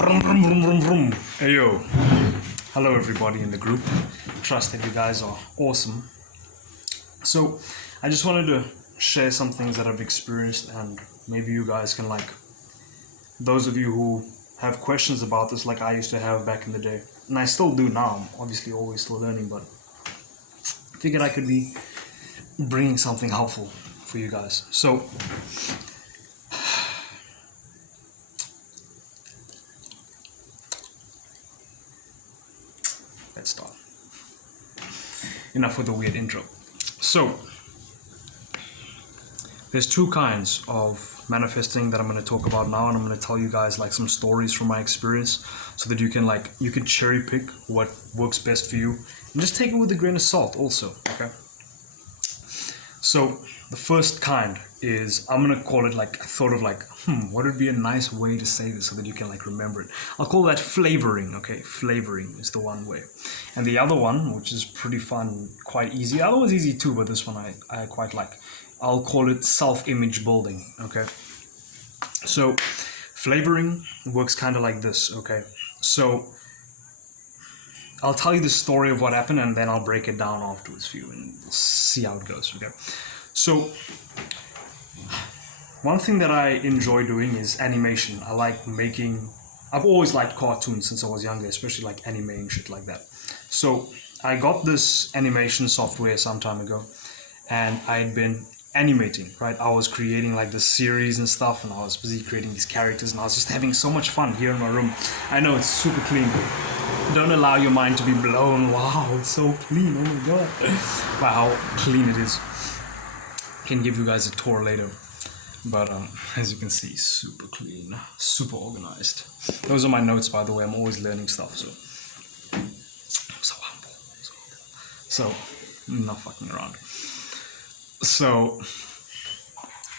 Brum, brum, brum, brum, brum. Hey yo, hello everybody in the group. Trust that you guys are awesome. So, I just wanted to share some things that I've experienced, and maybe you guys can, like, those of you who have questions about this, like I used to have back in the day, and I still do now. I'm obviously always still learning, but I figured I could be bringing something helpful for you guys. So, let's start. Enough with the weird intro. So, there's two kinds of manifesting that I'm going to talk about now, and I'm going to tell you guys like some stories from my experience so that you can cherry pick what works best for you and just take it with a grain of salt also, okay? So, the first kind is, I'm going to call it like, I thought of like, what would be a nice way to say this so that you can like remember it. I'll call that flavoring, okay? Flavoring is the one way. And the other one, which is pretty fun, quite easy. The other one's easy too, but this one I quite like. I'll call it self-image building, okay? So, flavoring works kind of like this, okay? So, I'll tell you the story of what happened, and then I'll break it down afterwards for you, and we'll see how it goes, okay? So, one thing that I enjoy doing is animation. I like making... I've always liked cartoons since I was younger, especially like animating shit like that. So, I got this animation software some time ago, and I had been animating, right? I was creating like the series and stuff, and I was busy creating these characters, and I was just having so much fun here in my room. I know it's super clean. Don't allow your mind to be blown. Wow, it's so clean. Oh my god. Wow, how clean it is. I can give you guys a tour later. But as you can see, super clean, super organized. Those are my notes, by the way. I'm always learning stuff, so I'm so humble. So, not fucking around. So,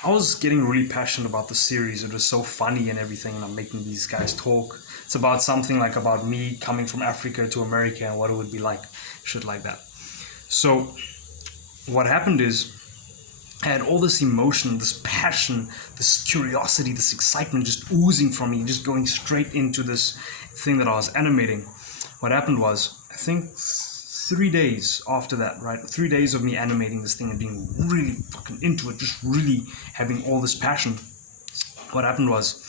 I was getting really passionate about the series. It was so funny and everything, and I'm making these guys talk. It's about something like about me coming from Africa to America and what it would be like, shit like that. So, what happened is, I had all this emotion, this passion, this curiosity, this excitement just oozing from me, just going straight into this thing that I was animating. What happened was, I think 3 days after that, right? 3 days of me animating this thing and being really fucking into it, just really having all this passion. What happened was,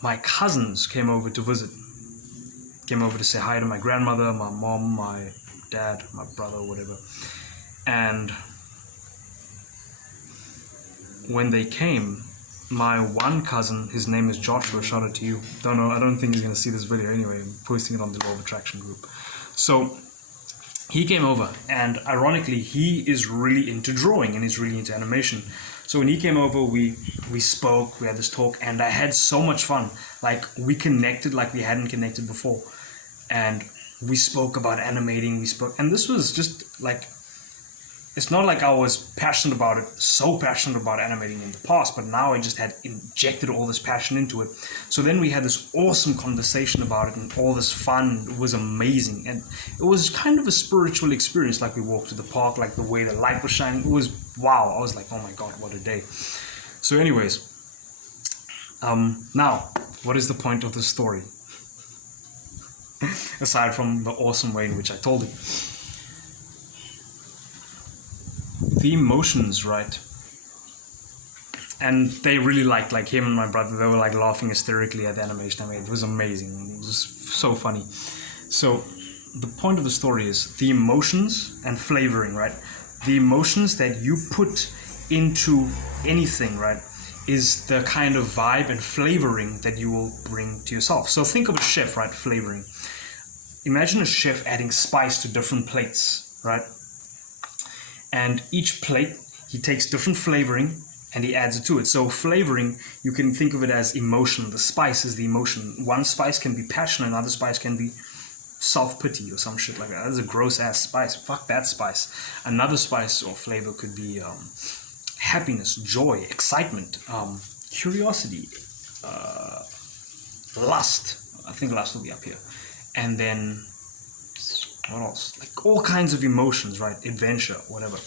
my cousins came over to visit. Came over to say hi to my grandmother, my mom, my dad, my brother, whatever. And when they came, my one cousin, his name is Joshua, shout out to you. I don't think he's going to see this video anyway. I'm posting it on the Law of Attraction group. So, he came over, and ironically, he is really into drawing and he's really into animation. So when he came over, we spoke, we had this talk, and I had so much fun. Like, we connected like we hadn't connected before. And we spoke about animating, and this was just like, it's not like I was so passionate about animating in the past, but now I just had injected all this passion into it. So then we had this awesome conversation about it and all this fun. It was amazing. And it was kind of a spiritual experience. Like, we walked to the park, like the way the light was shining. It was wow. I was like, oh my god, what a day. So anyways, now, what is the point of the story? Aside from the awesome way in which I told it. The emotions, right? And they really liked, like him and my brother, they were like laughing hysterically at the animation I made. It was amazing. It was so funny. So, the point of the story is the emotions and flavoring, right? The emotions that you put into anything, right, is the kind of vibe and flavoring that you will bring to yourself. So think of a chef, right, flavoring. Imagine a chef adding spice to different plates, right? And each plate, he takes different flavoring and he adds it to it. So flavoring, you can think of it as emotion. The spice is the emotion. One spice can be passion, another spice can be self-pity or some shit like that. That's a gross-ass spice. Fuck that spice. Another spice or flavor could be happiness, joy, excitement, curiosity, lust. I think lust will be up here. And then... what else? Like all kinds of emotions, right? Adventure, whatever.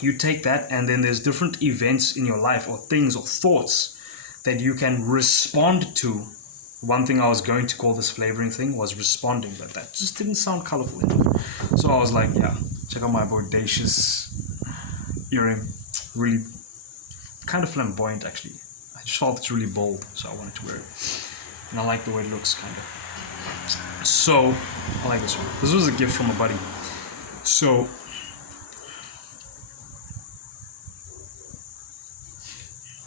You take that, and then there's different events in your life or things or thoughts that you can respond to one thing I was going to call this flavoring thing was responding, but that just didn't sound colorful enough. So I was like, yeah, check out my bodacious earring. Really kind of flamboyant, actually. I just felt it's really bold, so I wanted to wear it. And I like the way it looks, kind of. So, I like this one. This was a gift from a buddy. So,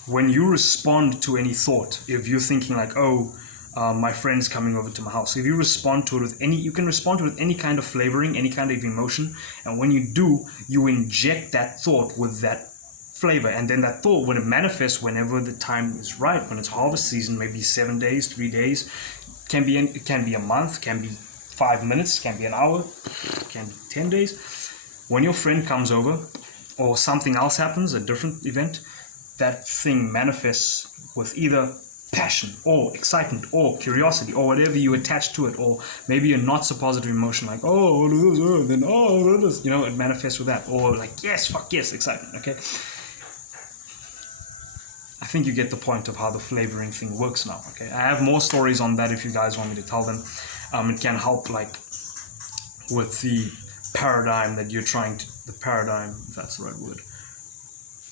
when you respond to any thought, if you're thinking like, oh, my friend's coming over to my house, if you respond to it with any, you can respond to it with any kind of flavoring, any kind of emotion, and when you do, you inject that thought with that flavor, and then that thought, when it manifests, whenever the time is right, when it's harvest season, maybe 7 days, 3 days, it can be a month, can be 5 minutes, can be an hour, can be 10 days. When your friend comes over, or something else happens, a different event, that thing manifests with either passion or excitement or curiosity or whatever you attach to it, or maybe a not so positive emotion like, oh, then oh, you know, it manifests with that, or like, yes, fuck yes, excitement. Okay, I think you get the point of how the flavoring thing works now. Okay, I have more stories on that if you guys want me to tell them. It can help like with the paradigm that you're trying to, the paradigm, if that's the right word,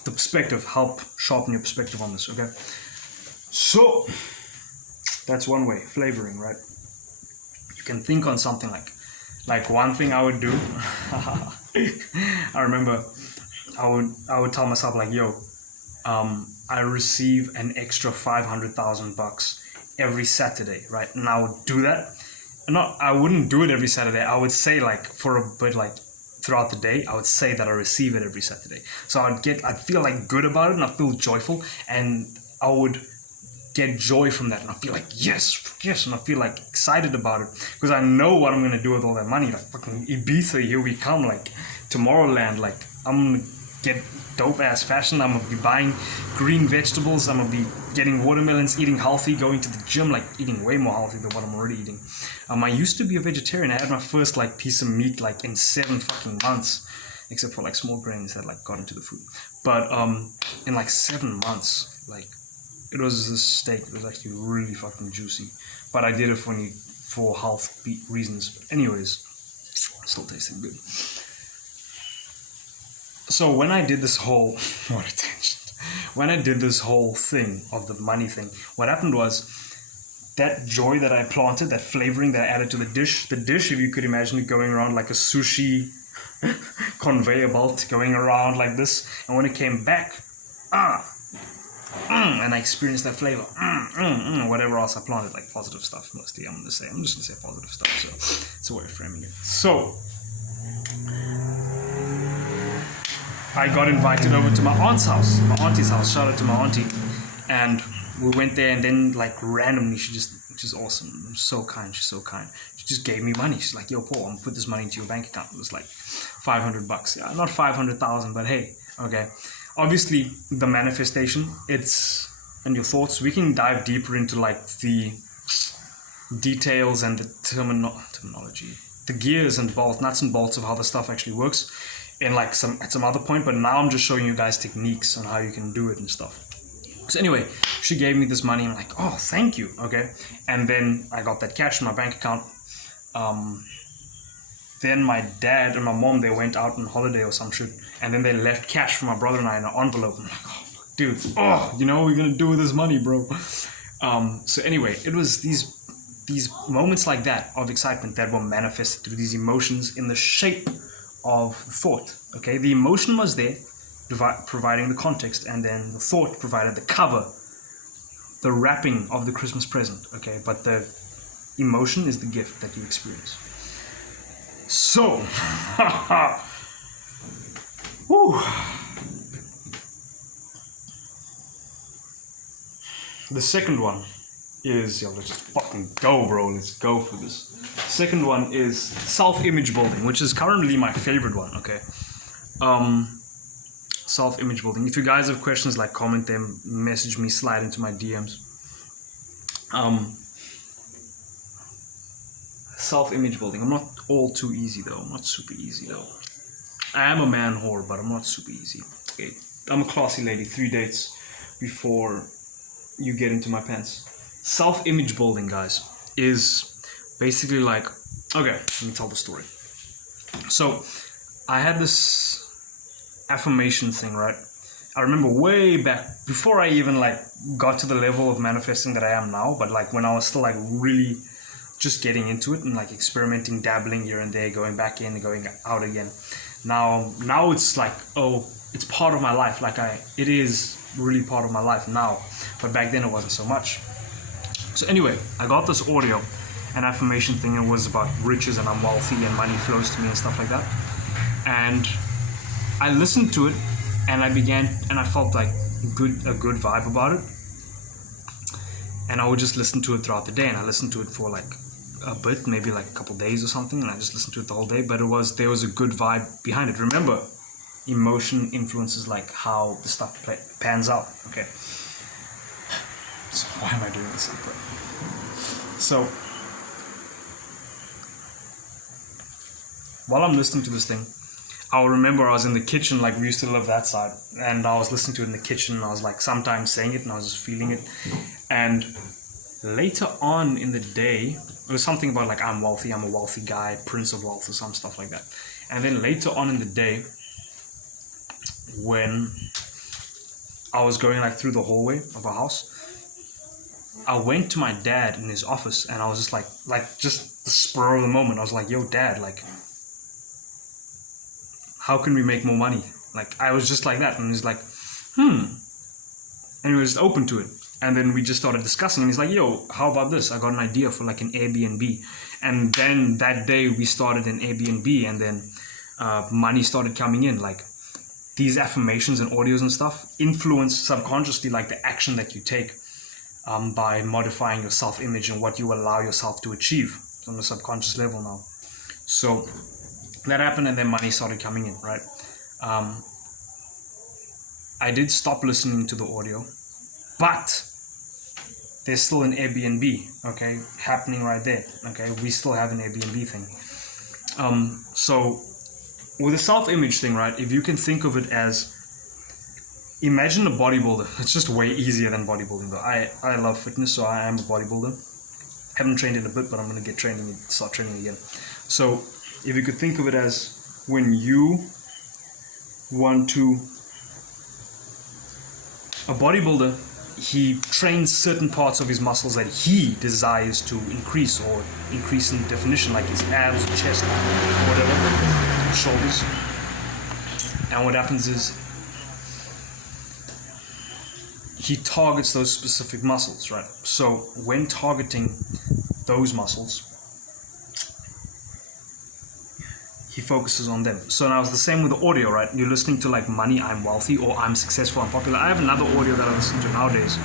the perspective, help sharpen your perspective on this. Okay, so that's one way, flavoring, right? You can think on something like one thing I would do. I remember I would tell myself like, yo, I receive an extra $500,000 every Saturday, right? And I would do that. I wouldn't do it every Saturday. I would say like for a bit, like throughout the day, I would say that I receive it every Saturday. So I'd feel like good about it, and I feel joyful, and I would get joy from that, and I feel like yes, and I feel like excited about it because I know what I'm gonna do with all that money. Like fucking Ibiza, here we come. Like Tomorrowland, like I'm gonna get dope ass fashion. I'm gonna be buying green vegetables. I'm gonna be getting watermelons, eating healthy, going to the gym, like eating way more healthy than what I'm already eating. I used to be a vegetarian. I had my first like piece of meat like in 7 fucking months, except for like small grains that like got into the food. But in like 7 months, like it was this steak. It was actually really fucking juicy. But I did it for health reasons. But anyways, still tasting good. So when I did this whole what a tangent. When I did this whole thing of the money thing, what happened was that joy that I planted, that flavoring that I added to the dish, if you could imagine it going around like a sushi conveyor belt going around like this, and when it came back, and I experienced that flavor, whatever else I planted, like positive stuff mostly. I'm just gonna say positive stuff. So it's a way of framing it. So I got invited over to my auntie's house. Shout out to my auntie, and we went there, and then like randomly, she's awesome. She's so kind. She just gave me money. She's like, yo, Paul, I'm gonna put this money into your bank account. It was like $500. Yeah, not 500,000, but hey, okay. Obviously, the manifestation, and your thoughts. We can dive deeper into like the details and the terminology, the gears and nuts and bolts of how the stuff actually works in like at some other point. But now I'm just showing you guys techniques on how you can do it and stuff. So anyway, she gave me this money. I'm like, oh, thank you. Okay. And then I got that cash in my bank account. Then my dad and my mom, they went out on holiday or some shit. And then they left cash for my brother and I in an envelope. I'm like, oh, dude, you know what we're going to do with this money, bro? So anyway, it was these moments like that of excitement that were manifested through these emotions in the shape of thought. Okay. The emotion was there, providing the context, and then the thought provided the cover, the wrapping of the Christmas present. Okay. But the emotion is the gift that you experience. So, whew. The second one is, let's just fucking go, bro. Let's go for this. The second one is self-image building, which is currently my favorite one. Okay. Self-image building. If you guys have questions, like comment them, message me, slide into my DMs. Self-image building. I'm not all too easy though. I'm not super easy though. I am a man whore, but I'm not super easy. Okay. I'm a classy lady. 3 dates before you get into my pants. self-image building, guys, is basically like, okay, let me tell the story. So I had this affirmation thing, right? I remember way back before I even like got to the level of manifesting that I am now, but like when I was still like really just getting into it and like experimenting, dabbling here and there, going back in and going out again. Now it's like, oh, it's part of my life. Like it is really part of my life now, but back then it wasn't so much. So anyway, I got this audio, an affirmation thing. It was about riches and I'm wealthy and money flows to me and stuff like that. And I listened to it and I felt like a good vibe about it. And I would just listen to it throughout the day, and I listened to it for like a bit, maybe like a couple days or something, and I just listened to it the whole day. But there was a good vibe behind it. Remember, emotion influences like how the stuff pans out. Okay. So why am I doing this? So while I'm listening to this thing, I'll remember I was in the kitchen, like we used to live that side, and I was listening to it in the kitchen, and I was like sometimes saying it and I was just feeling it. And later on in the day, it was something about like I'm wealthy, I'm a wealthy guy, prince of wealth or some stuff like that. And then later on in the day, when I was going like through the hallway of a house, I went to my dad in his office, and I was just like just the spur of the moment, I was like, yo dad, like how can we make more money? Like I was just like that, and he's like, and he was just open to it. And then we just started discussing, and he's like, yo, how about this? I got an idea for like an Airbnb. And then that day we started an Airbnb, and then money started coming in. Like these affirmations and audios and stuff influence subconsciously like the action that you take by modifying your self-image and what you allow yourself to achieve on the subconscious level now. So that happened, and then money started coming in, right? I did stop listening to the audio, but there's still an Airbnb, okay, happening right there, okay? We still have an Airbnb thing. So with the self-image thing, right, if you can think of it as, imagine a bodybuilder. It's just way easier than bodybuilding, though. I love fitness, so I am a bodybuilder. Haven't trained in a bit, but I'm going to start training again. So if you could think of it as when you want to, a bodybuilder, he trains certain parts of his muscles that he desires to increase or increase in definition, like his abs, chest, whatever, shoulders. And what happens is he targets those specific muscles, right? So when targeting those muscles, he focuses on them. So now it's the same with the audio, right? You're listening to like money, I'm wealthy, or I'm successful, I'm popular. I have another audio that I listen to nowadays,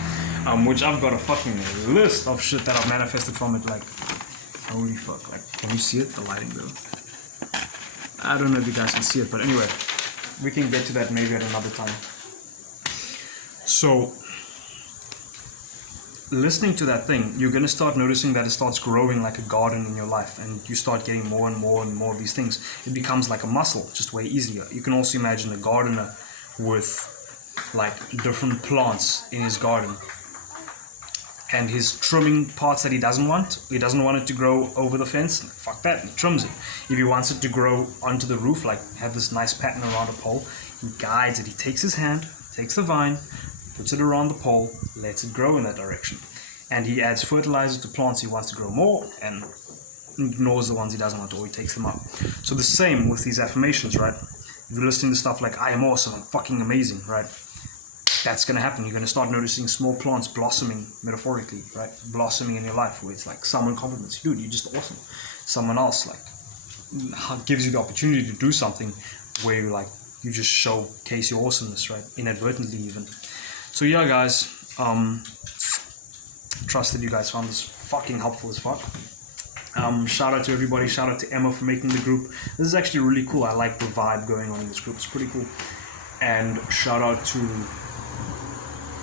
which I've got a fucking list of shit that I've manifested from it. Like, holy fuck! Like, can you see it? The lighting though. I don't know if you guys can see it, but anyway, we can get to that maybe at another time. So, listening to that thing, you're going to start noticing that it starts growing like a garden in your life, and you start getting more and more and more of these things. It becomes like a muscle, just way easier. You can also imagine a gardener with like different plants in his garden, and he's trimming parts that he doesn't want. He doesn't want it to grow over the fence. Fuck that, he trims it. If he wants it to grow onto the roof, like have this nice pattern around a pole, he guides it. He takes his hand, takes the vine, puts it around the pole, lets it grow in that direction. And he adds fertilizer to plants he wants to grow more and ignores the ones he doesn't want, or he takes them out. So the same with these affirmations, right? If you're listening to stuff like, I am awesome, I'm fucking amazing, right? That's going to happen. You're going to start noticing small plants blossoming, metaphorically, right? Blossoming in your life, where it's like someone compliments you, dude, you're just awesome. Someone else like gives you the opportunity to do something where you just showcase your awesomeness, right? Inadvertently even. So yeah, guys, trust that you guys found this fucking helpful as fuck. Shout out to everybody. Shout out to Emma for making the group. This is actually really cool. I like the vibe going on in this group. It's pretty cool. And shout out to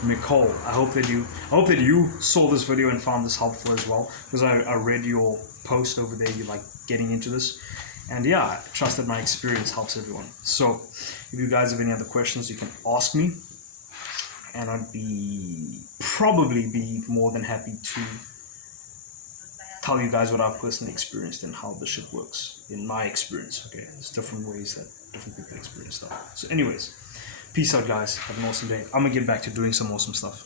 Nicole. I hope that you saw this video and found this helpful as well, because I read your post over there. You like getting into this, and yeah, I trust that my experience helps everyone. So if you guys have any other questions, you can ask me. and I'd probably be more than happy to tell you guys what I've personally experienced and how the shit works in my experience. Okay, there's different ways that different people experience stuff. So anyways, peace out guys, have an awesome day. I'm gonna get back to doing some awesome stuff.